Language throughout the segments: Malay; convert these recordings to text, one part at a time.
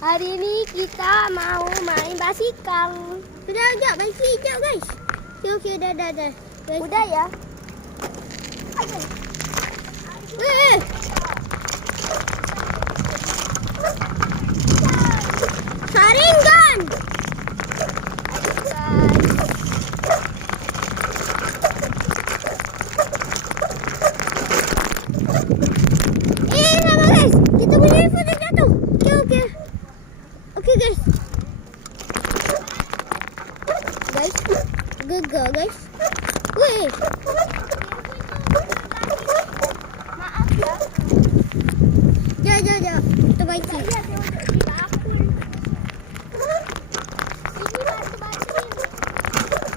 Hari ni kita mau main basikal. Sudah sekejap, basikal hijau guys. Okey, dah. Guys. Udah ya? Saringan. Sama guys. Kita punya info dah jatuh. Okey. Okey guys. Guys, gegar guys. Weh. Maaf ya. Jap. Kita baiki.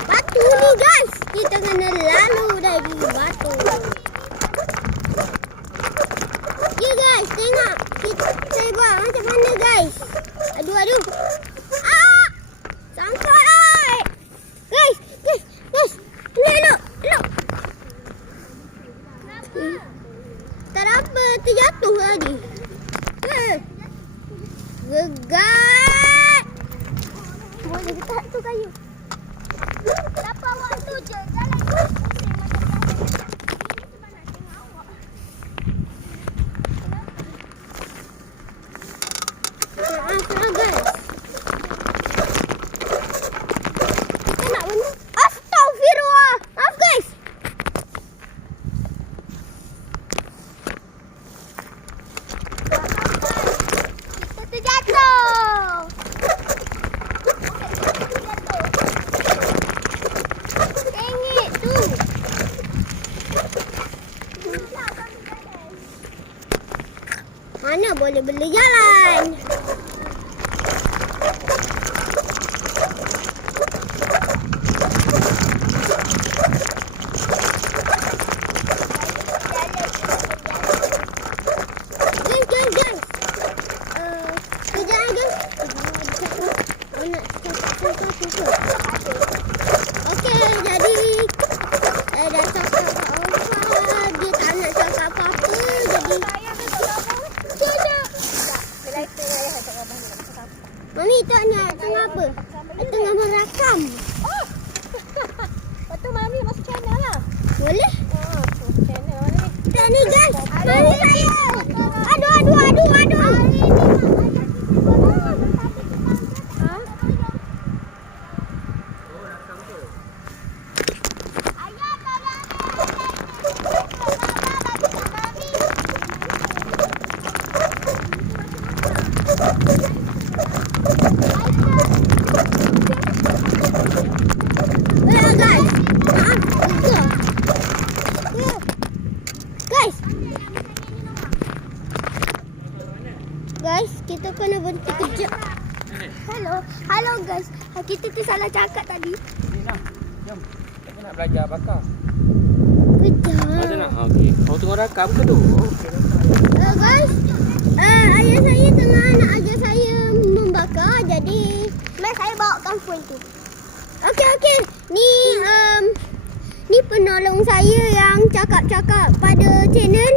Batu ni guys. Kita kena lalu dari batu. Ya guys, tengok. Saya buat macam mana guys. Aduh. Ah! Sangkut oi. Guys. Elok. Tak apa, terjatuh tadi. Gegat. Boleh tak tu kayu? Dapat waktu je. Jalan pusing macam nak tengok awak. Maaf guys. Kita nak benda. Astagfirullah. Maaf guys. Kita terjatuh. Tengok tu. Mana boleh jalan. Guys. Kejap guys. Nak suka. Okey, jadi dah cakap apa-apa. Dia tak nak cakap apa-apa. Jadi Mami tanya tengah apa? Tengah merakam. Oh. Lepas tu Mami masuk channel lah. Boleh? Masuk channel mana ni? Tak ni guys. Mami saya. Aduh. Guys, kita kena berhenti kejap. Hello guys. Kita tersalah cakap tadi. Jom. Kita nak belajar bakar. Kejap. Macam nak? Okey. Kau tengok rakam ke tu? Guys, ayah saya tengah nak ajar saya membakar. Jadi, Saya bawakan phone tu. okey. Ni penolong saya yang cakap-cakap pada channel.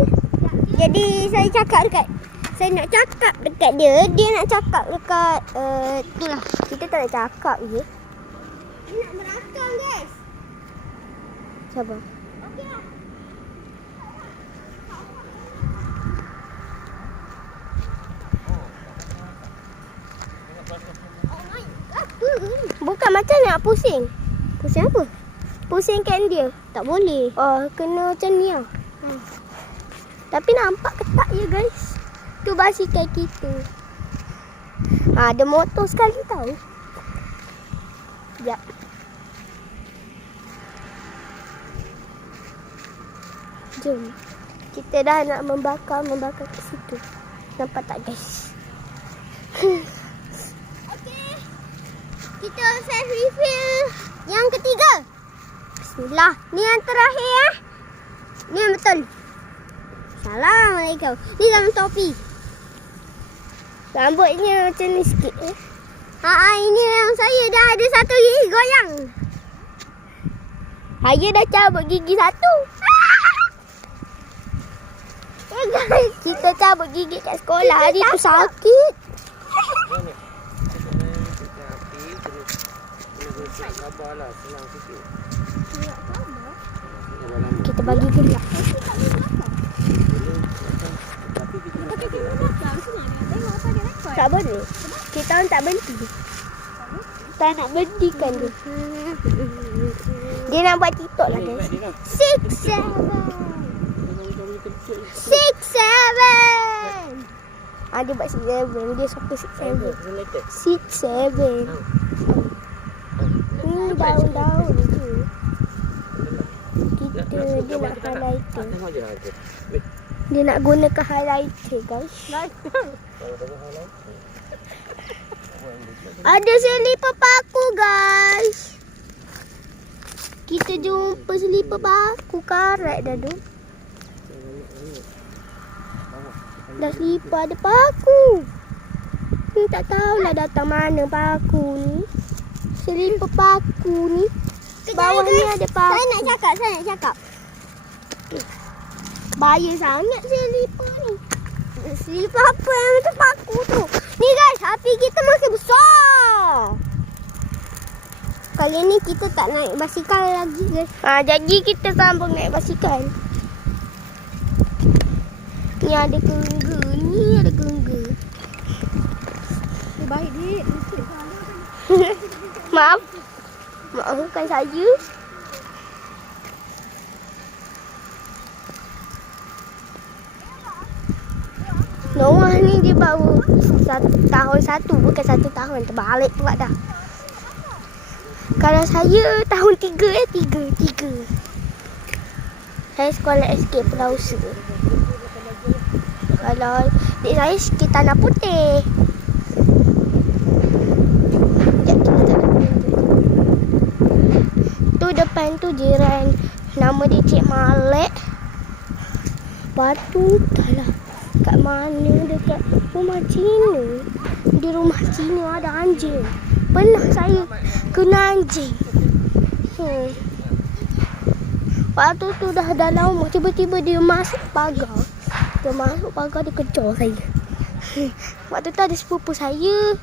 Jadi, saya nak cakap dekat dia. Dia nak cakap dekat itulah. Kita tak nak cakap je. Dia nak merakam guys. Sabar. Okey lah. Bukan macam nak pusing. Pusing apa? Pusingkan dia. Tak boleh. Kena macam ni lah. Tapi nampak ketat je guys. Tu basikal kita. Ada motor sekali tau. Sekejap. Jom. Kita dah nak membakar ke situ. Nampak tak guys? Okey. Kita self refill yang ketiga. Bismillah. Ni yang terakhir Ni yang betul. Assalamualaikum. Ni dalam topi. Rambutnya macam ni sikit. Ini memang saya dah ada satu gigi goyang. Saya dah cabut gigi satu. Guys, kita cabut gigi kat sekolah. Hari tu sakit. Sabarlah, senang sikit. Kita bagi gelap. Tapi kita nak Kita tengok belakang sini. Tengok apa dia rekod. Tak boleh. Kita orang tak berhenti. Tak nak berhentikan dia. Dia nak buat TikTok lah guys. 6, 7. 6, 7. Dia buat 6-7. Dia suka 6-7. 6-7. Ni daun-daun je. Dia nak highlighter. Tengok je lah. Dia nak gunakan highlighter guys. Ada selipar paku guys. Kita jumpa selipar paku karat dah tu. Dah selipar ada paku. Ni tak tahulah datang mana paku ni. Selipar paku ni. Bawah ni ada paku. Saya nak cakap. Bahaya sangat selipar ni. Selipar apa yang tu paku tu? Ni guys, api kita makin besar. Kali ni kita tak naik basikal lagi guys. Jadi kita sambung naik basikal. Ni ada kerengga. Ni ada kerengga. Baik dik. Maaf. Maafkan saya. Noah ni dia baru tahun 1, bukan 1 tahun. Terbalik pula dah. Kalau saya tahun 3 3. Saya sekolah SK Pelausa. Kalau adik saya sikit tanah putih. Sekejap kita tak ada tunjuk. Tu depan tu jiran. Nama dia Cik Malek. Lepas tu taklah. Kat mana dekat rumah Cina. Di rumah Cina ada anjing. Pernah saya kena anjing. Waktu tu dah dalam rumah. Tiba-tiba dia masuk pagar. Dia kejar saya. Waktu tu ada sepupu saya.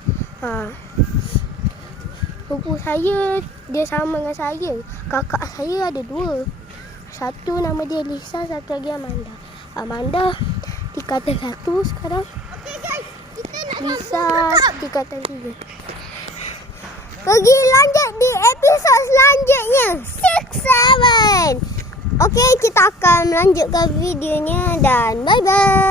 Sepupu saya dia sama dengan saya. Kakak saya ada 2. Satu nama dia Lisa, satu lagi Amanda. Amanda tingkatan 1 sekarang. Okey guys, kita nak Lisa tingkatan 3. pergi lanjut di episod selanjutnya. 6, 7. Okey, kita akan melanjutkan videonya dan bye-bye.